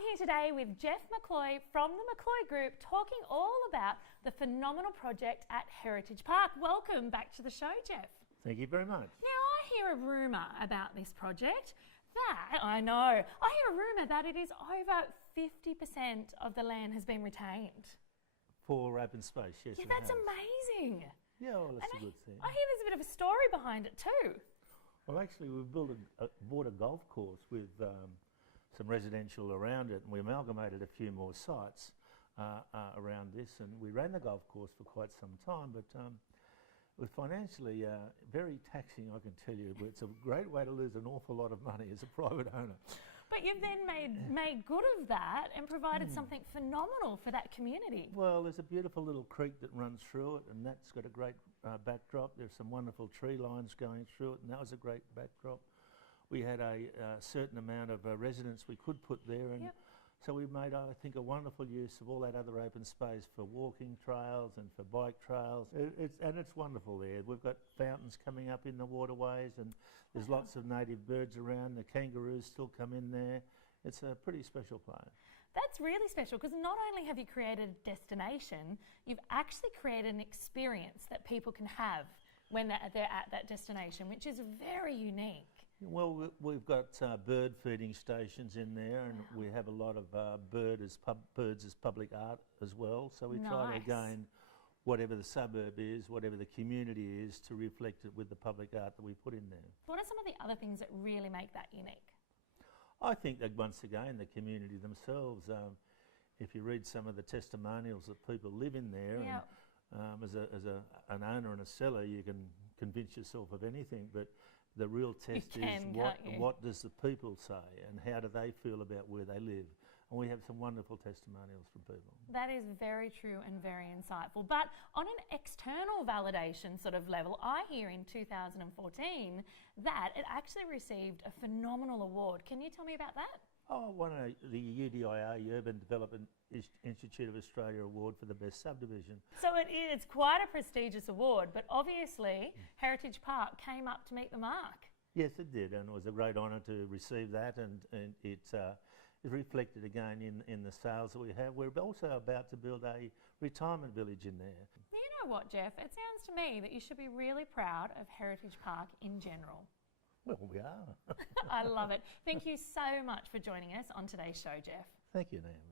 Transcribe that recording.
I'm here today with Jeff McCloy from the McCloy Group, talking all about the phenomenal project at Heritage Parc. Welcome back to the show, Jeff. Thank you very much. Now, I hear a rumour about this project I hear a rumour that it is over 50% of the land has been retained. For open space, yes. Yeah, that's amazing. Yeah, well, that's a good thing. I hear there's a bit of a story behind it too. Well, actually, we've bought a golf course with some residential around it, and we amalgamated a few more sites around this, and we ran the golf course for quite some time, but it was financially very taxing, I can tell you, but it's a great way to lose an awful lot of money as a private owner. But you've then made good of that and provided something phenomenal for that community. Well, there's a beautiful little creek that runs through it, and that's got a great backdrop. There's some wonderful tree lines going through it, and that was a great backdrop. We had a certain amount of residents we could put there, and so we made, I think, a wonderful use of all that other open space for walking trails and for bike trails. It's wonderful there. We've got fountains coming up in the waterways, and there's lots of native birds around. The kangaroos still come in there. It's a pretty special place. That's really special, because not only have you created a destination, you've actually created an experience that people can have when they're at that destination, which is very unique. Well, we've got bird feeding stations in there, and we have a lot of birds as public art as well. So we try to gain whatever the suburb is, whatever the community is, to reflect it with the public art that we put in there. What are some of the other things that really make that unique? I think that once again the community themselves, if you read some of the testimonials that people live in there, and as an owner and a seller, you can convince yourself of anything, but the real test is what does the people say and how do they feel about where they live. And we have some wonderful testimonials from people. That is very true and very insightful. But on an external validation sort of level, I hear in 2014 that it actually received a phenomenal award. Can you tell me about that? Oh, won the UDIA, Urban Development Institute of Australia Award for the Best Subdivision. So it's quite a prestigious award, but obviously Heritage Parc came up to meet the mark. Yes, it did, and it was a great honour to receive that, and it's reflected again in the sales that we have. We're also about to build a retirement village in there. You know what, Jeff? It sounds to me that you should be really proud of Heritage Parc in general. Well, we are. I love it. Thank you so much for joining us on today's show, Jeff. Thank you, Naomi.